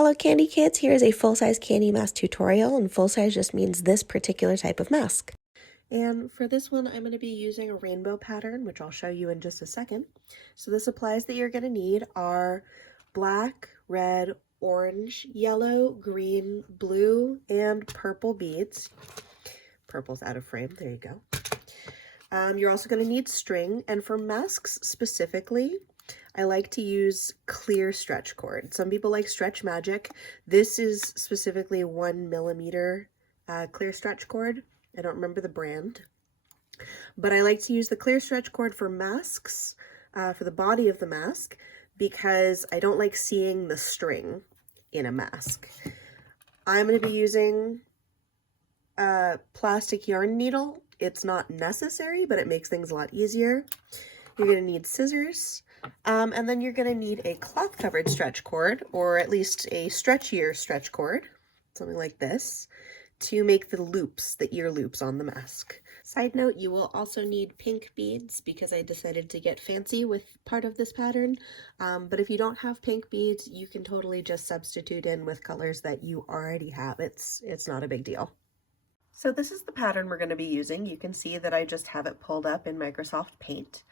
Hello Candy Kids, here is a full-size candy mask tutorial, and full-size just means this particular type of mask. And for this one, I'm going to be using a rainbow pattern, which I'll show you in just a second. So the supplies that you're going to need are black, red, orange, yellow, green, blue, and purple beads. Purple's out of frame, there you go. You're also going to need string, and for masks specifically, I like to use clear stretch cord. Some people like Stretch Magic. This is specifically 1mm clear stretch cord. I don't remember the brand, but I like to use the clear stretch cord for masks, for the body of the mask, because I don't like seeing the string in a mask. I'm going to be using a plastic yarn needle. It's not necessary, but it makes things a lot easier. You're going to need scissors. And then you're going to need a cloth covered stretch cord, or at least a stretchier stretch cord, something like this, to make the loops, the ear loops on the mask. Side note, you will also need pink beads because I decided to get fancy with part of this pattern. But if you don't have pink beads, you can totally just substitute in with colors that you already have. It's not a big deal. So this is the pattern we're going to be using. You can see that I just have it pulled up in Microsoft Paint.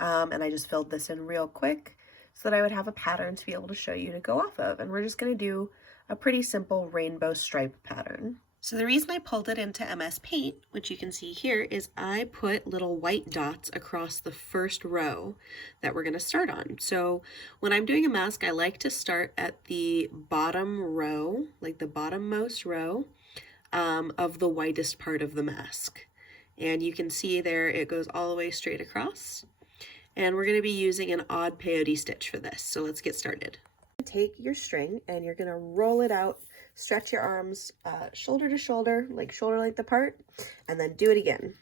And I just filled this in real quick so that I would have a pattern to be able to show you to go off of. And we're just going to do a pretty simple rainbow stripe pattern. So the reason I pulled it into MS Paint, which you can see here, is I put little white dots across the first row that we're going to start on. So when I'm doing a mask, I like to start at the bottom row, like the bottommost row of the whitest part of the mask. And you can see there it goes all the way straight across. And we're going to be using an odd peyote stitch for this. So let's get started. Take your string and you're going to roll it out, stretch your arms shoulder to shoulder, like shoulder length apart, and then do it again.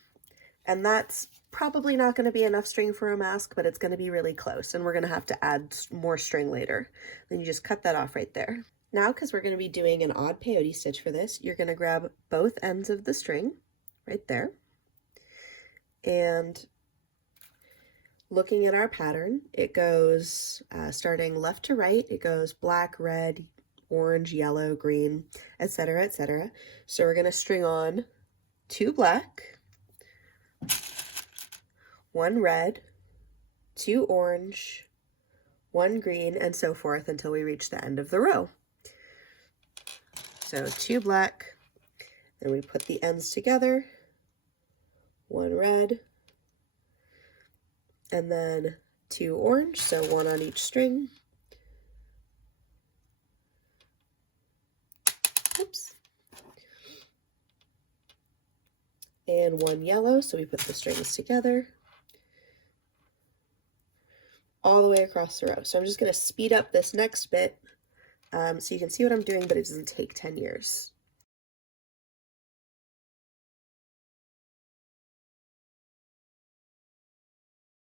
And that's probably not going to be enough string for a mask, but it's going to be really close, and we're going to have to add more string later. Then you just cut that off right there. Now, because we're going to be doing an odd peyote stitch for this, you're going to grab both ends of the string right there, and looking at our pattern, it goes starting left to right. It goes black, red, orange, yellow, green, etc., etc. So we're going to string on 2 black, 1 red, 2 orange, 1 green, and so forth until we reach the end of the row. So 2 black, then we put the ends together, 1 red, and then 2 orange, so 1 on each string. Oops. And 1 yellow, so we put the strings together all the way across the row. So I'm just going to speed up this next bit so you can see what I'm doing, but it doesn't take 10 years.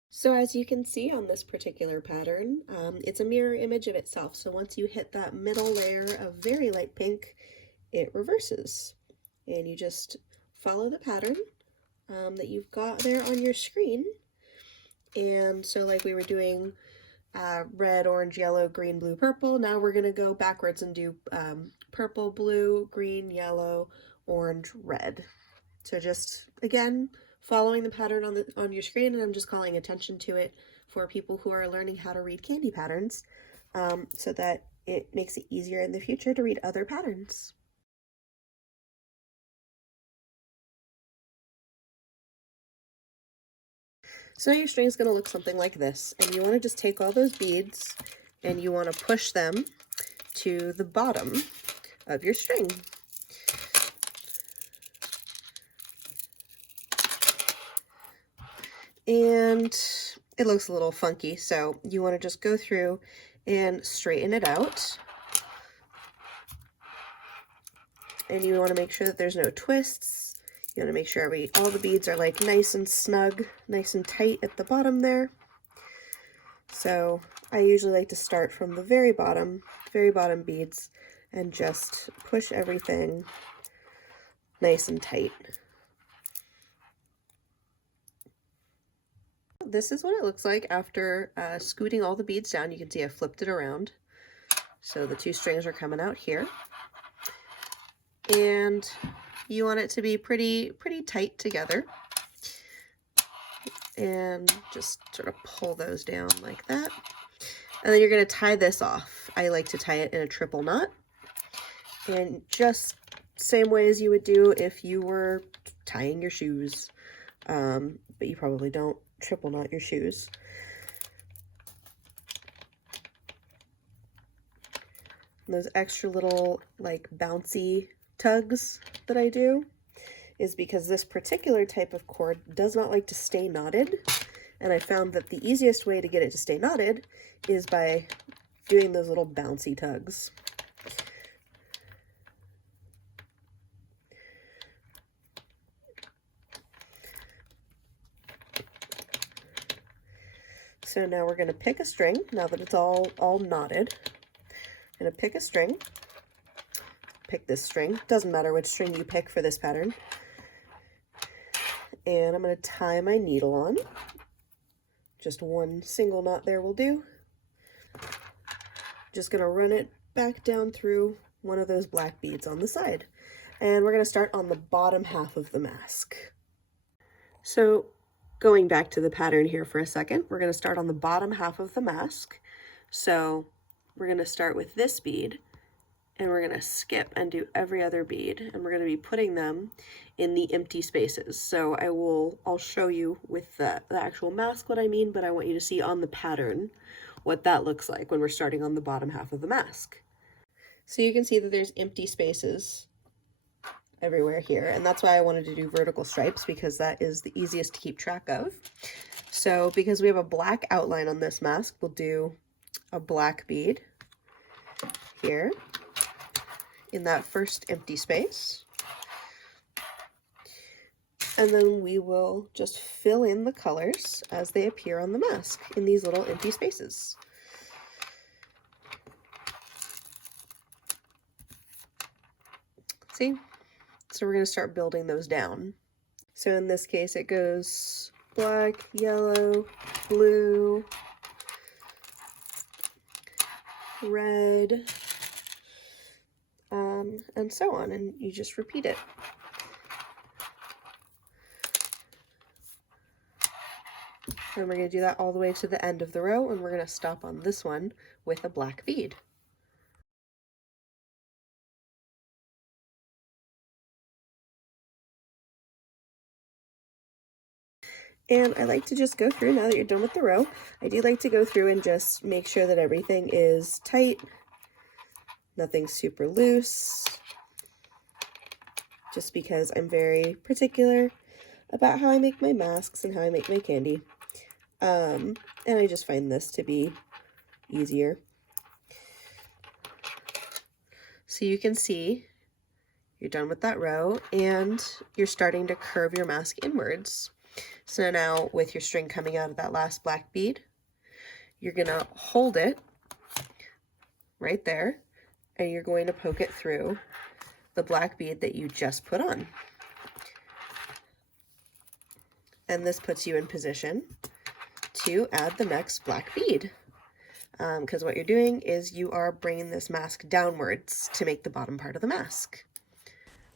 So as you can see on this particular pattern, it's a mirror image of itself. So once you hit that middle layer of very light pink, it reverses. And you just follow the pattern that you've got there on your screen. And so like we were doing red, orange, yellow, green, blue, purple, now we're going to go backwards and do purple, blue, green, yellow, orange, red. So just, again, following the pattern on your screen, and I'm just calling attention to it for people who are learning how to read candy patterns so that it makes it easier in the future to read other patterns. So now your string is going to look something like this, and you want to just take all those beads and you want to push them to the bottom of your string. And it looks a little funky, so you want to just go through and straighten it out. And you want to make sure that there's no twists. You want to make sure all the beads are like nice and snug, nice and tight at the bottom there. So I usually like to start from the very bottom beads and just push everything nice and tight. This is what it looks like after scooting all the beads down. You can see I flipped it around. So the 2 strings are coming out here. And you want it to be pretty tight together. And just sort of pull those down like that. And then you're going to tie this off. I like to tie it in a triple knot. And just same way as you would do if you were tying your shoes. But you probably don't triple knot your shoes. And those extra little like bouncy tugs that I do is because this particular type of cord does not like to stay knotted. And I found that the easiest way to get it to stay knotted is by doing those little bouncy tugs. So now we're going to pick a string, now that it's all knotted. I'm going to pick a string. Pick this string. Doesn't matter which string you pick for this pattern. And I'm going to tie my needle on. Just one single knot there will do. Just going to run it back down through one of those black beads on the side. And we're going to start on the bottom half of the mask. So going back to the pattern here for a second, we're going to start on the bottom half of the mask. So we're going to start with this bead, and we're going to skip and do every other bead, and we're going to be putting them in the empty spaces. So I'll show you with the actual mask what I mean, but I want you to see on the pattern what that looks like when we're starting on the bottom half of the mask. So you can see that there's empty spaces everywhere here, and that's why I wanted to do vertical stripes, because that is the easiest to keep track of. So because we have a black outline on this mask, we'll do a black bead here in that first empty space, and then we will just fill in the colors as they appear on the mask in these little empty spaces. See? So we're going to start building those down. So in this case, it goes black, yellow, blue, red, and so on, and you just repeat it. And we're going to do that all the way to the end of the row, and we're going to stop on this one with a black bead. And I like to just go through, now that you're done with the row, I do like to go through and just make sure that everything is tight, nothing's super loose, just because I'm very particular about how I make my masks and how I make my candy. And I just find this to be easier. So you can see you're done with that row, and you're starting to curve your mask inwards. So now with your string coming out of that last black bead, you're going to hold it right there, and you're going to poke it through the black bead that you just put on. And this puts you in position to add the next black bead. Because what you're doing is you are bringing this mask downwards to make the bottom part of the mask.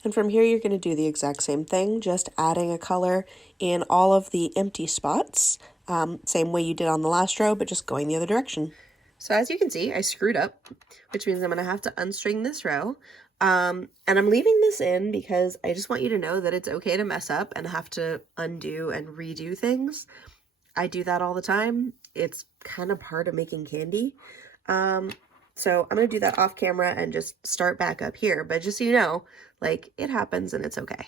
And from here, you're going to do the exact same thing, just adding a color in all of the empty spots, same way you did on the last row, but just going the other direction. So as you can see, I screwed up, which means I'm going to have to unstring this row. And I'm leaving this in because I just want you to know that it's okay to mess up and have to undo and redo things. I do that all the time. It's kind of part of making candy. So I'm going to do that off camera and just start back up here. But just so you know, like, it happens and it's okay.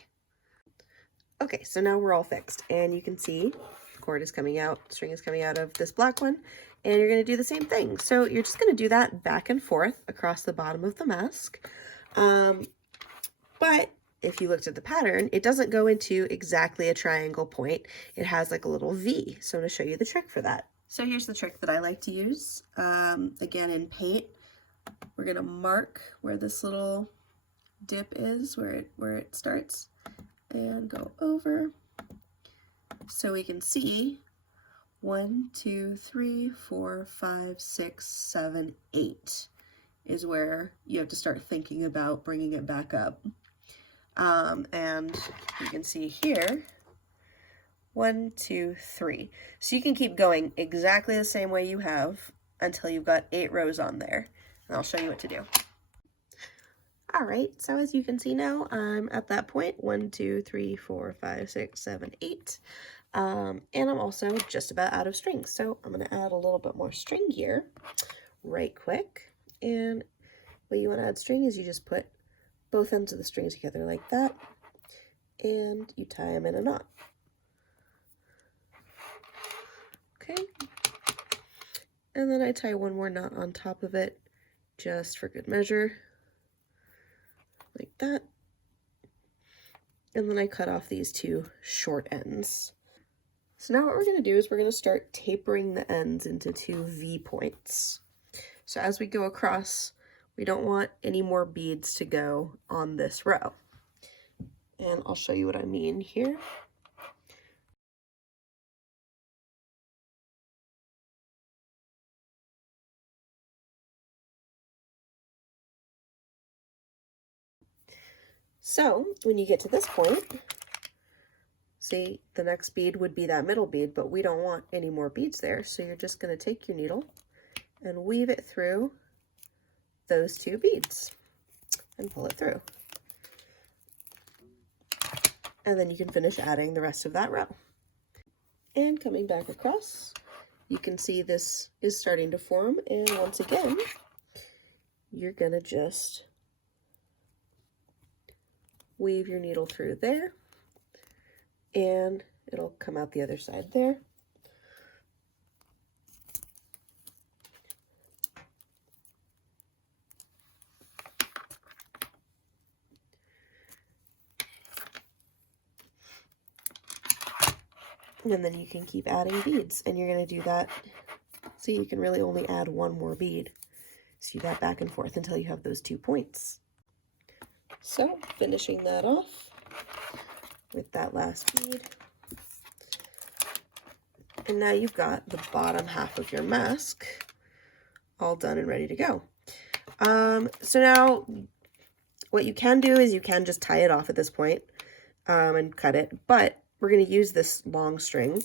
Okay, so now we're all fixed. And you can see the cord is coming out, string is coming out of this black one. And you're going to do the same thing. So you're just going to do that back and forth across the bottom of the mask. But if you looked at the pattern, it doesn't go into exactly a triangle point. It has like a little V. So I'm going to show you the trick for that. So here's the trick that I like to use. Again, in paint, we're going to mark where this little dip is, where it starts, and go over so we can see 1, 2, 3, 4, 5, 6, 7, 8 is where you have to start thinking about bringing it back up. And you can see here, 1, 2, 3. So you can keep going exactly the same way you have until you've got 8 rows on there. And I'll show you what to do. All right, so as you can see now, I'm at that point, 1, 2, 3, 4, 5, 6, 7, 8. And I'm also just about out of string. So I'm gonna add a little bit more string here, right quick. And way you wanna add string is you just put both ends of the string together like that, and you tie them in a knot. Okay, and then I tie one more knot on top of it, just for good measure, like that. And then I cut off these 2 short ends. So now what we're gonna do is we're gonna start tapering the ends into 2 V points. So as we go across, we don't want any more beads to go on this row. And I'll show you what I mean here. So when you get to this point, see, the next bead would be that middle bead, but we don't want any more beads there. So you're just going to take your needle and weave it through those 2 beads and pull it through. And then you can finish adding the rest of that row. And coming back across, you can see this is starting to form. And once again, you're going to just weave your needle through there, and it'll come out the other side there. And then you can keep adding beads, and you're going to do that so you can really only add 1 more bead. So you do that back and forth until you have those 2 points. So finishing that off with that last bead. And now you've got the bottom half of your mask all done and ready to go. So now what you can do is you can just tie it off at this point and cut it, but we're going to use this long string.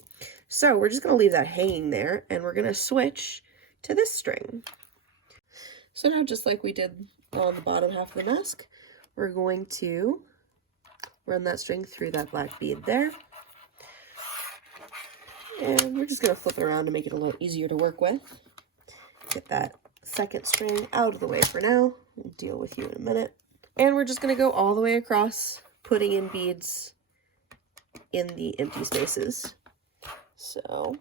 So we're just going to leave that hanging there, and we're going to switch to this string. So now, just like we did on the bottom half of the mask, we're going to run that string through that black bead there. And we're just going to flip it around to make it a little easier to work with. Get that second string out of the way for now. We'll deal with you in a minute. And we're just going to go all the way across, putting in beads in the empty spaces. So,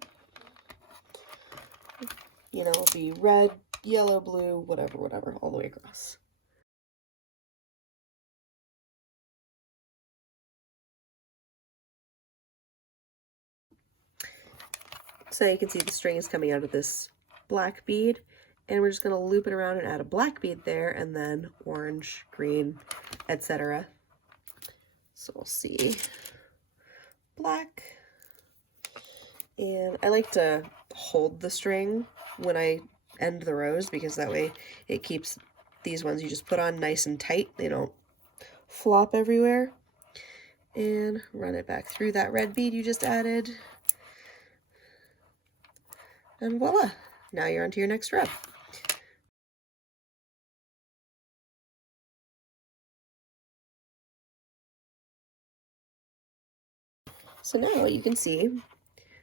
you know, it'll be red, yellow, blue, whatever, all the way across. So you can see the string is coming out of this black bead, and we're just going to loop it around and add a black bead there, and then orange, green, etc. So we'll see black. And I like to hold the string when I end the rows, because that way it keeps these ones you just put on nice and tight. They don't flop everywhere. And run it back through that red bead you just added. And voila, now you're onto your next row. So now you can see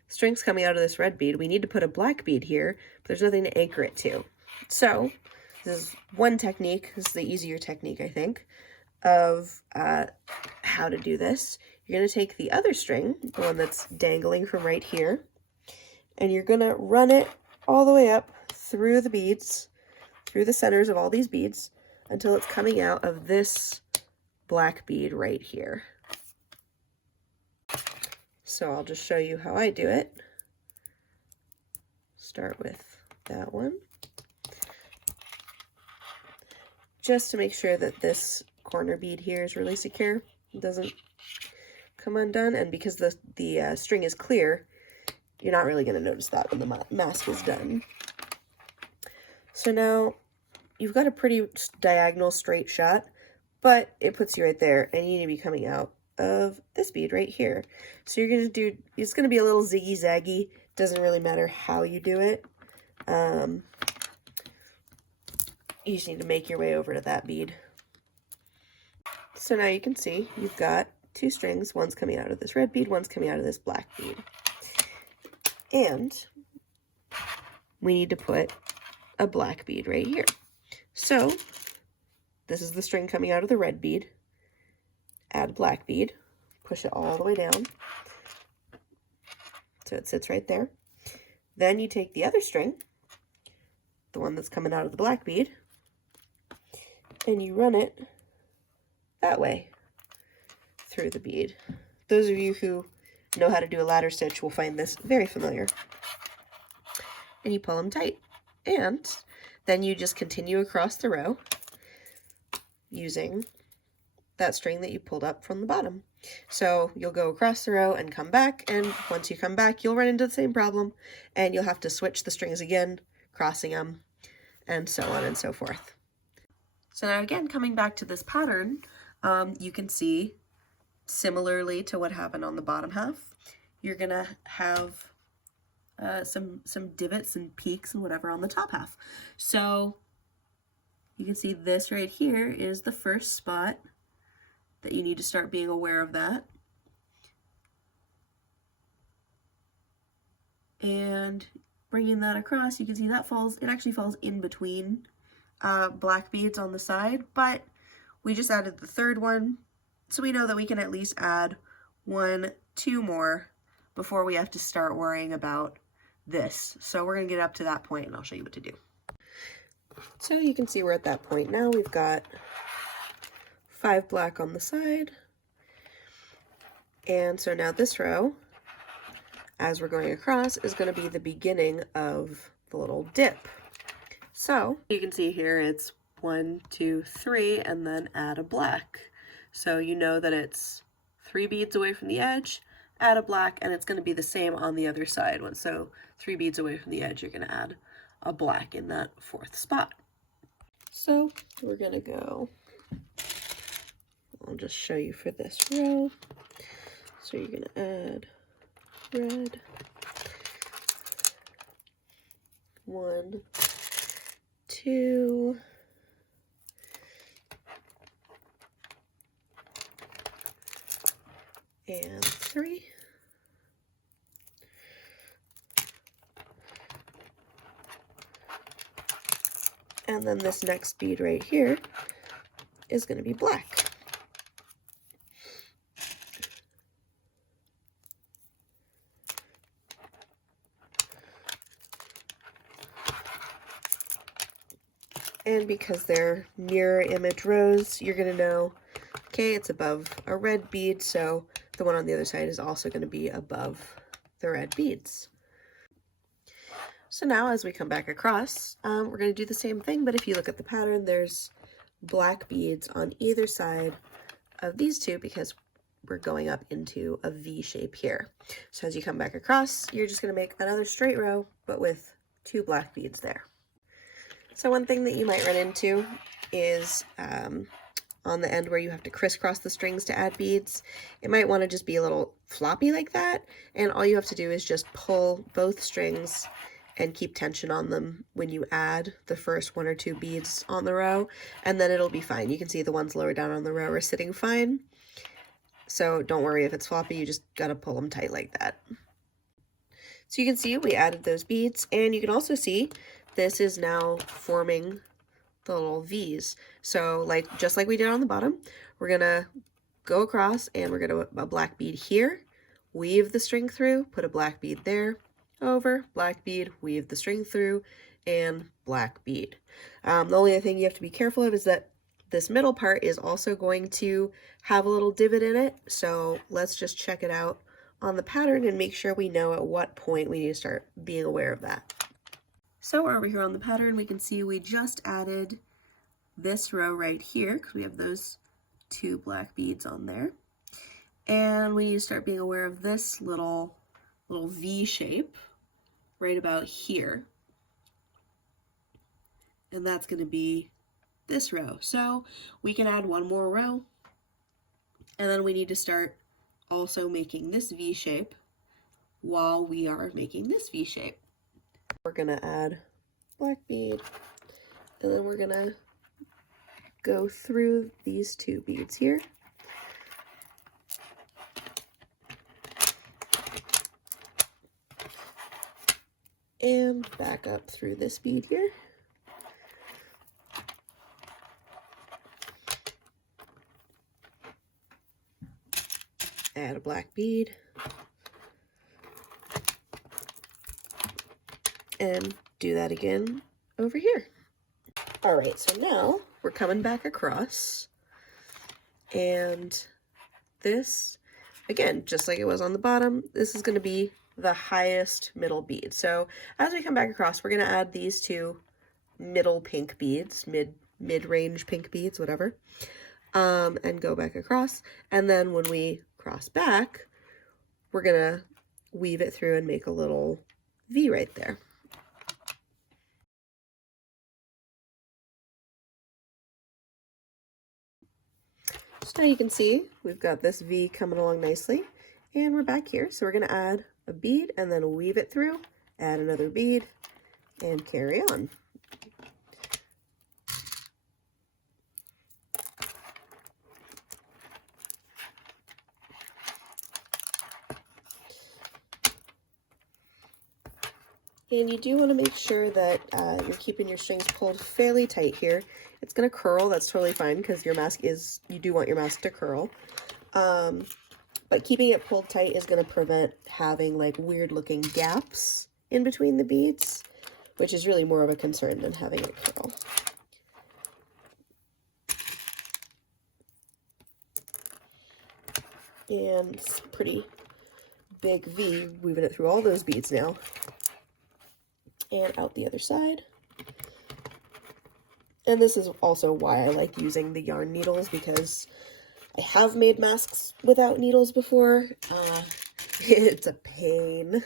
string's coming out of this red bead. We need to put a black bead here, but there's nothing to anchor it to. So this is one technique. This is the easier technique, I think, of how to do this. You're going to take the other string, the one that's dangling from right here, and you're going to run it all the way up through the beads, through the centers of all these beads, until it's coming out of this black bead right here. So I'll just show you how I do it. Start with that one. Just to make sure that this corner bead here is really secure. It doesn't come undone, and because the string is clear, you're not really going to notice that when the mask is done. So now you've got a pretty diagonal straight shot, but it puts you right there, and you need to be coming out of this bead right here. So you're gonna do, it's gonna be a little ziggy zaggy. Doesn't really matter how you do it. You just need to make your way over to that bead. So now you can see you've got two strings. One's coming out of this red bead, one's coming out of this black bead. And we need to put a black bead right here. So this is the string coming out of the red bead. Add a black bead, push it all the way down so it sits right there. Then you take the other string, the one that's coming out of the black bead, and you run it that way through the bead. Those of you who know how to do a ladder stitch will find this very familiar. And you pull them tight. And then you just continue across the row using that string that you pulled up from the bottom. So you'll go across the row and come back, and once you come back, you'll run into the same problem, and you'll have to switch the strings again, crossing them, and so on and so forth. So now again, coming back to this pattern, you can see, similarly to what happened on the bottom half, you're gonna have some divots and peaks and whatever on the top half. So you can see this right here is the first spot that you need to start being aware of that. And bringing that across, you can see that falls, it actually falls in between black beads on the side, but we just added the third one, so we know that we can at least add 1, 2 more before we have to start worrying about this. So we're gonna get up to that point and I'll show you what to do. So you can see we're at that point now. We've got 5 black on the side. And so now this row, as we're going across, is gonna be the beginning of the little dip. So you can see here it's 1, 2, 3, and then add a black. So you know that it's 3 beads away from the edge, add a black, and it's going to be the same on the other side. So 3 beads away from the edge, you're going to add a black in that 4th spot. So we're going to go, I'll just show you for this row. So you're going to add red, 1, 2, and 3. And then this next bead right here is going to be black. And because they're mirror image rows, you're going to know, okay, it's above a red bead, so the one on the other side is also going to be above the red beads. So now as we come back across, we're going to do the same thing, but if you look at the pattern, there's black beads on either side of these two because we're going up into a V shape here. So as you come back across, you're just going to make another straight row, but with 2 black beads there. So one thing that you might run into is on the end where you have to crisscross the strings to add beads. It might want to just be a little floppy like that, and all you have to do is just pull both strings and keep tension on them when you add the first 1 or 2 beads on the row, and then it'll be fine. You can see the ones lower down on the row are sitting fine, so don't worry if it's floppy, you just gotta pull them tight like that. So you can see we added those beads, and you can also see this is now forming the little V's. So just like we did on the bottom, we're gonna go across and we're gonna put a black bead here, weave the string through, put a black bead there, over, black bead, weave the string through, and black bead. The only thing you have to be careful of is that this middle part is also going to have a little divot in it. So let's just check it out on the pattern and make sure we know at what point we need to start being aware of that. So over here on the pattern, we can see we just added this row right here because we have those 2 black beads on there. And we need to start being aware of this little V shape right about here. And that's going to be this row. So we can add one more row, and then we need to start also making this V shape while we are making this V shape. We're gonna add black bead, and then we're gonna go through these two beads here. And back up through this bead here. Add a black bead. And do that again over here. All right, so now we're coming back across, and this, again, just like it was on the bottom, this is going to be the highest middle bead. So as we come back across, we're going to add these two middle pink beads, mid-range pink beads, whatever, and go back across. And then when we cross back, we're going to weave it through and make a little V right there. So now you can see we've got this V coming along nicely, and we're back here. So we're going to add a bead and then weave it through, add another bead, and carry on. And you do want to make sure that you're keeping your strings pulled fairly tight here. It's going to curl, that's totally fine, because your mask is, you do want your mask to curl. But keeping it pulled tight is going to prevent having like weird looking gaps in between the beads, which is really more of a concern than having it curl. And it's a pretty big V, weaving it through all those beads now. And out the other side. And this is also why I like using the yarn needles, because I have made masks without needles before. It's a pain.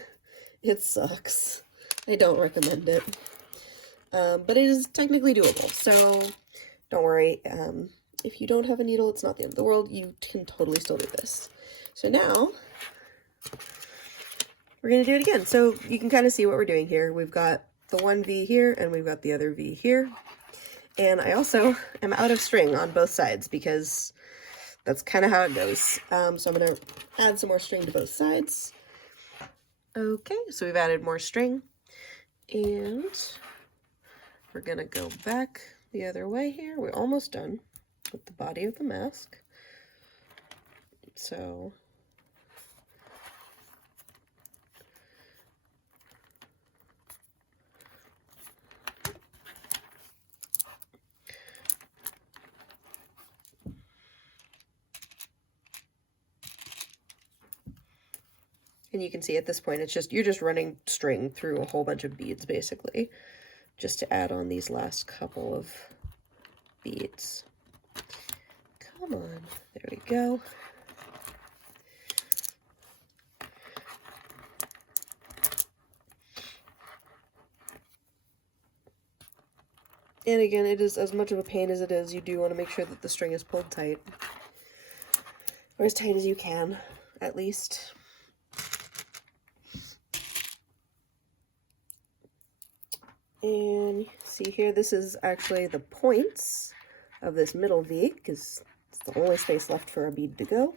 It sucks. I don't recommend it. But it is technically doable, so don't worry. If you don't have a needle, it's not the end of the world. You can totally still do this. So now we're going to do it again. So you can kind of see what we're doing here. We've got the one V here and we've got the other V here. And I also am out of string on both sides because that's kind of how it goes. So I'm going to add some more string to both sides. Okay, so we've added more string. And we're going to go back the other way here. We're almost done with the body of the mask. So and you can see at this point, it's just, you're just running string through a whole bunch of beads, basically, just to add on these last couple of beads. Come on, there we go. And again, it is as much of a pain as it is, you do want to make sure that the string is pulled tight. Or as tight as you can, at least. And see here, this is actually the points of this middle V, because it's the only space left for a bead to go.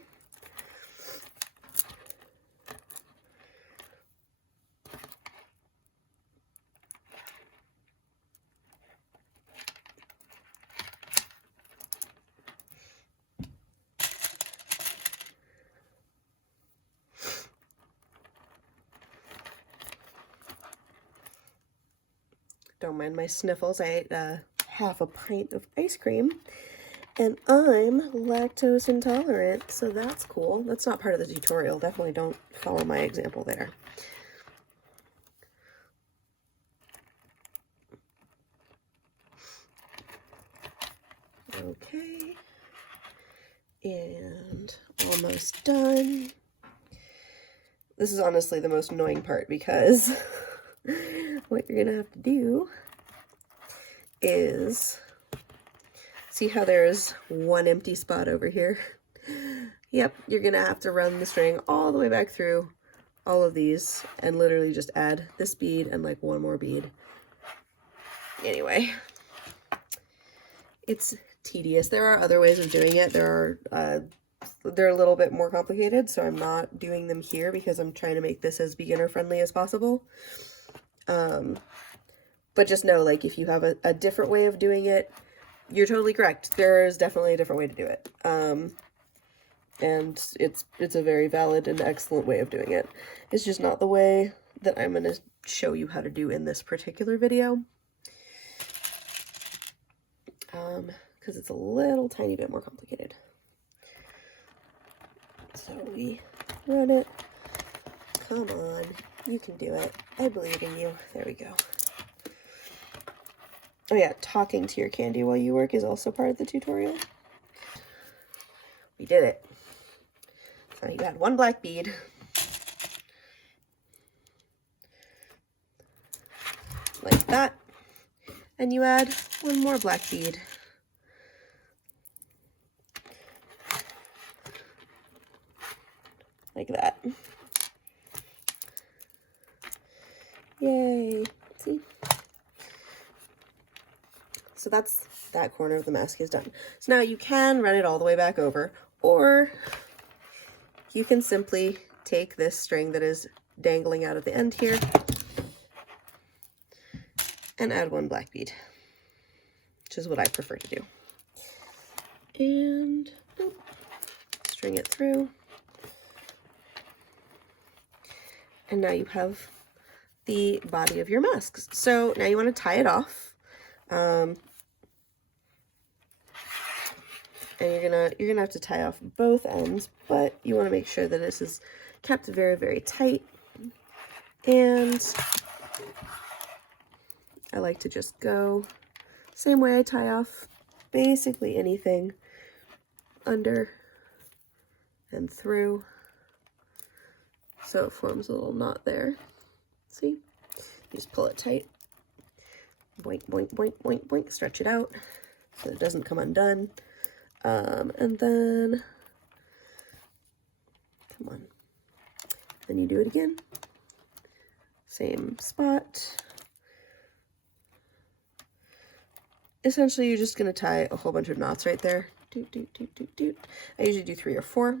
Don't mind my sniffles. I ate half a pint of ice cream, and I'm lactose intolerant, so that's cool. That's not part of the tutorial. Definitely don't follow my example there. Okay, and almost done. This is honestly the most annoying part, because what you're gonna have to do is See how there's one empty spot over here? Yep, you're gonna have to run the string all the way back through all of these and literally just add this bead and like one more bead. Anyway, it's tedious. There are other ways of doing it. They're a little bit more complicated, so I'm not doing them here because I'm trying to make this as beginner friendly as possible. But just know, like, if you have a different way of doing it, you're totally correct. There's definitely a different way to do it. And it's a very valid and excellent way of doing it. It's just not the way that I'm going to show you how to do in this particular video. Because it's a little tiny bit more complicated. So we run it. Come on, you can do it. I believe in you. There we go. Oh yeah, talking to your Kandi while you work is also part of the tutorial. We did it. So you add one black bead. Like that. And you add one more black bead. Like that. Yay. See? So that's that corner of the mask is done. So now you can run it all the way back over, or you can simply take this string that is dangling out at the end here and add one black bead, which is what I prefer to do. And string it through. And now you have the body of your masks. So now you want to tie it off. And you're gonna have to tie off both ends, but you want to make sure that this is kept very, very tight. And I like to just go same way I tie off basically anything under and through. So it forms a little knot there. See? You just pull it tight. Boink, boink, boink, boink, boink. Stretch it out so it doesn't come undone. And then, come on. Then you do it again. Same spot. Essentially, you're just going to tie a whole bunch of knots right there. Doot, doot, doot, doot, doot. I usually do 3 or 4.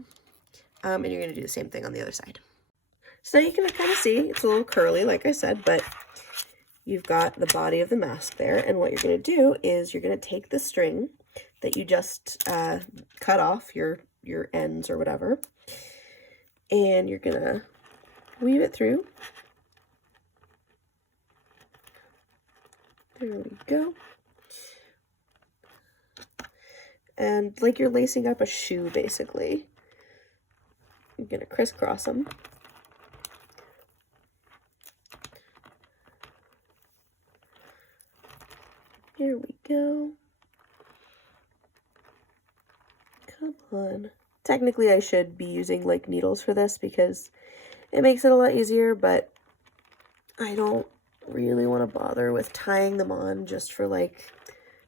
And you're going to do the same thing on the other side. So now you can kind of see it's a little curly, like I said, but you've got the body of the mask there. And what you're going to do is you're going to take the string that you just cut off, your ends or whatever, and you're going to weave it through. There we go. And like you're lacing up a shoe, basically. You're going to crisscross them. Here we go. Come on. Technically, I should be using like needles for this because it makes it a lot easier, but I don't really want to bother with tying them on just for like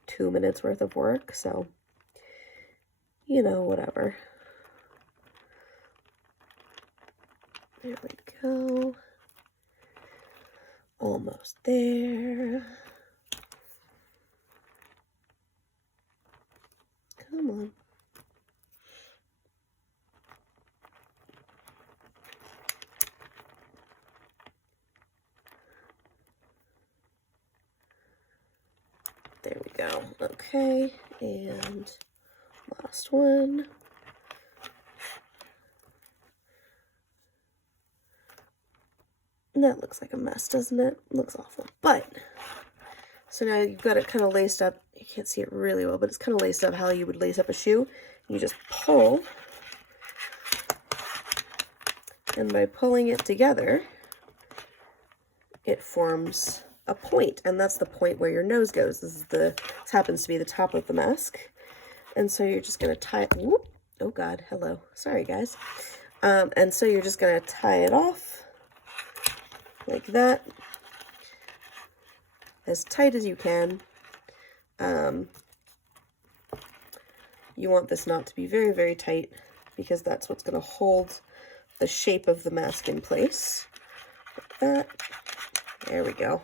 2 minutes worth of work, so you know, whatever. There we go. Almost there. Come on. There we go. Okay, and last one. And that looks like a mess, doesn't it? Looks awful. But, so now you've got it kind of laced up. You can't see it really well, but it's kind of laced up how you would lace up a shoe. You just pull. And by pulling it together, it forms a point, and that's the point where your nose goes. This happens to be the top of the mask. And so you're just going to tie it. Whoop, oh God, hello. Sorry, guys. And so you're just going to tie it off like that, as tight as you can. you want this knot to be very, very tight because that's what's going to hold the shape of the mask in place. Like that. There we go.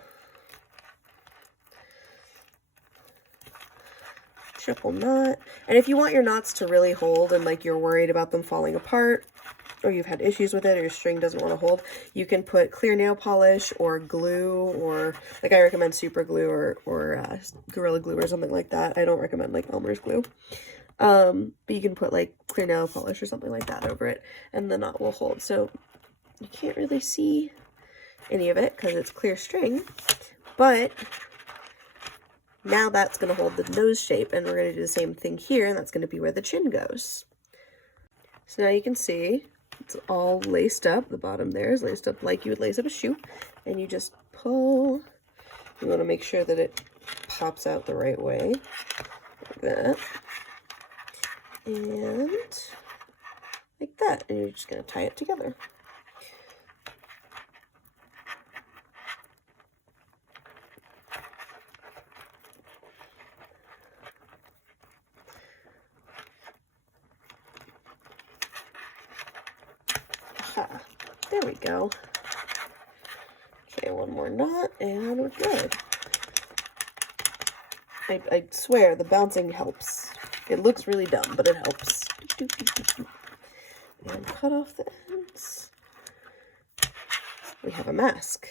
Triple knot. And if you want your knots to really hold and like you're worried about them falling apart, or you've had issues with it, or your string doesn't want to hold, you can put clear nail polish or glue, or like I recommend super glue or Gorilla Glue or something like that. I don't recommend like Elmer's glue. But you can put like clear nail polish or something like that over it, and the knot will hold. So you can't really see any of it because it's clear string, but now that's going to hold the nose shape, and we're going to do the same thing here, and that's going to be where the chin goes. So now you can see it's all laced up. The bottom there is laced up like you would lace up a shoe, and you just pull. You want to make sure that it pops out the right way, like that, and like that, and you're just going to tie it together. There we go. Okay, one more knot and we're good. I swear the bouncing helps. It looks really dumb, but it helps. And cut off the ends. We have a mask.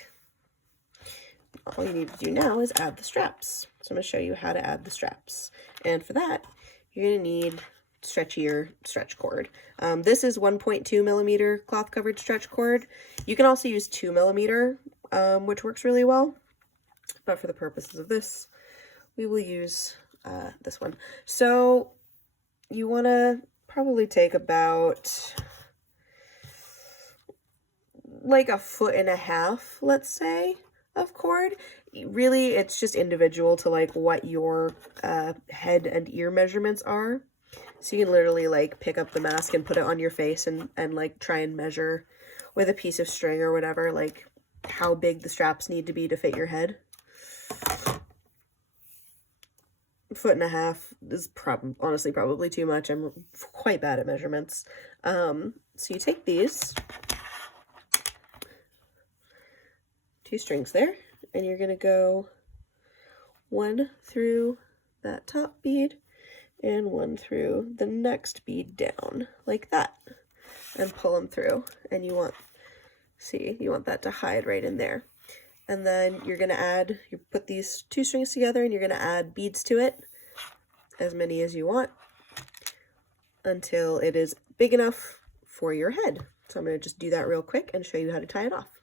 All you need to do now is add the straps. So I'm going to show you how to add the straps. And for that, you're going to need stretchier stretch cord. This is 1.2 millimeter cloth covered stretch cord. You can also use 2 millimeter, which works really well, but for the purposes of this, we will use this one. So you want to probably take about like 1.5 feet, let's say, of cord. Really, it's just individual to like what your head and ear measurements are. So you can literally like pick up the mask and put it on your face and like try and measure with a piece of string or whatever, like how big the straps need to be to fit your head. 1.5 feet is honestly probably too much. I'm quite bad at measurements. So you take these 2 strings there, and you're gonna go 1 through that top bead and 1 through the next bead down, like that, and pull them through. And you want that to hide right in there. And then you're gonna you put these 2 strings together, and you're gonna add beads to it, as many as you want, until it is big enough for your head. So I'm gonna just do that real quick and show you how to tie it off.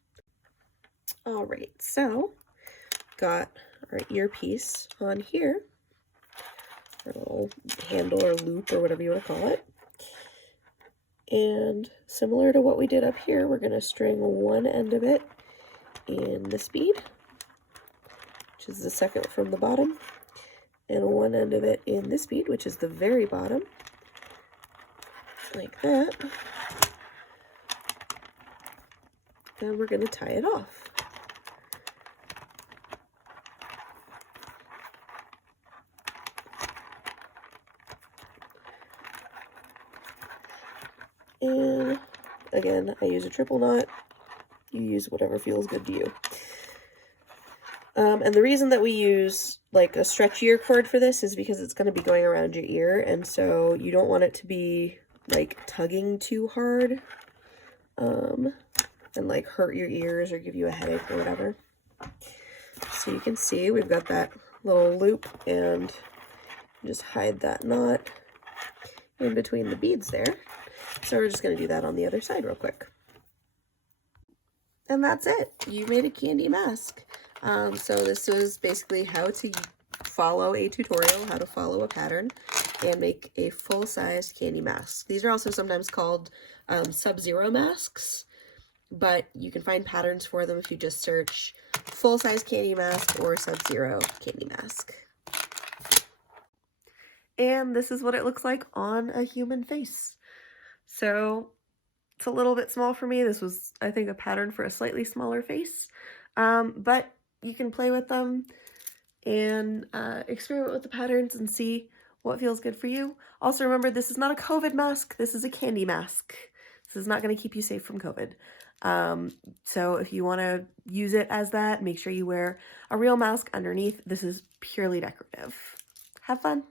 All right, so got our earpiece on here, our little handle or loop or whatever you want to call it. And similar to what we did up here, we're going to string one end of it in this bead, which is the second from the bottom, and one end of it in this bead, which is the very bottom, like that. And we're going to tie it off. And again, I use a triple knot. You use whatever feels good to you. And the reason that we use like a stretchier cord for this is because it's going to be going around your ear, and so you don't want it to be like tugging too hard and like hurt your ears or give you a headache or whatever. So you can see we've got that little loop, and just hide that knot in between the beads there. So we're just going to do that on the other side real quick. And that's it. You made a Kandi mask. So this was basically how to follow a tutorial, how to follow a pattern, and make a full-sized Kandi mask. These are also sometimes called Sub-Zero masks, but you can find patterns for them if you just search full-size Kandi mask or Sub-Zero Kandi mask. And this is what it looks like on a human face. So it's a little bit small for me. This was, I think, a pattern for a slightly smaller face. But you can play with them and experiment with the patterns and see what feels good for you. Also remember, this is not a COVID mask, this is a candy mask. This is not going to keep you safe from COVID. So if you want to use it as that, make sure you wear a real mask underneath. This is purely decorative. Have fun.